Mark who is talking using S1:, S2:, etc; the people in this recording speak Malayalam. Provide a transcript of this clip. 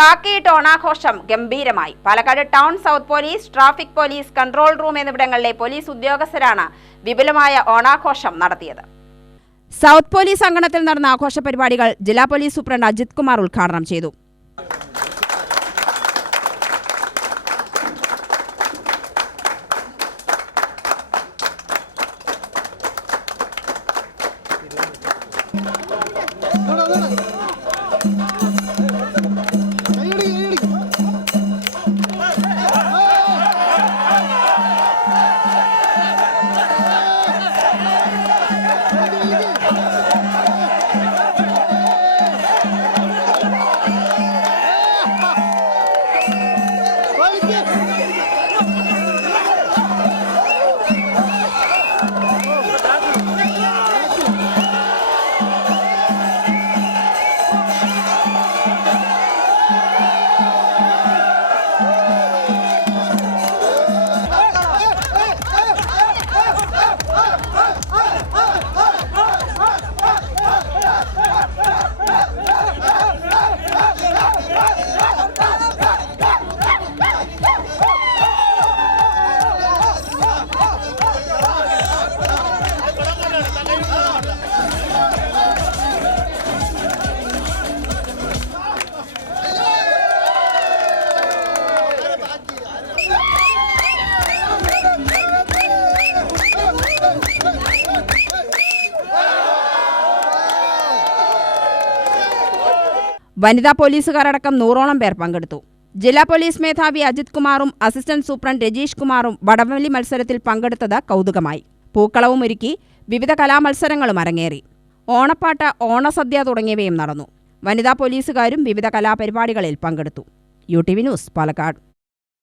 S1: കാക്കിയിട്ട് ഓണാഘോഷം ഗംഭീരമായി. Palakkad town south police traffic police control room എന്നിവിടങ്ങളിലെ പോലീസ് ഉദ്യോഗസ്ഥരാണ് വിപുലമായ ഓണാഘോഷം നടത്തിയത്. സൗത്ത് പോലീസ് അങ്കണത്തിൽ നടന്ന ആഘോഷ പരിപാടികൾ ജില്ലാ പോലീസ് സൂപ്രണ്ട് അജിത് കുമാർ ഉദ്ഘാടനം ചെയ്തു. വനിതാ പോലീസുകാർ അടക്കം നൂറോളം പേർ പങ്കെടുത്തു. ജില്ലാ പോലീസ് മേധാവി അജിത് കുമാറും അസിസ്റ്റന്റ് സൂപ്രണ്ട് രജീഷ് കുമാറും വടംവലി മത്സരത്തിൽ പങ്കെടുത്തത് കൗതുകമായി. പൂക്കളവും ഒരുക്കി വിവിധ കലാമത്സരങ്ങളും അരങ്ങേറി. ഓണപ്പാട്ട് ഓണസദ്യ തുടങ്ങിയവയും നടന്നു. വനിതാ പോലീസുകാരും വിവിധ കലാപരിപാടികളിൽ പങ്കെടുത്തു. U T V news Palakkad.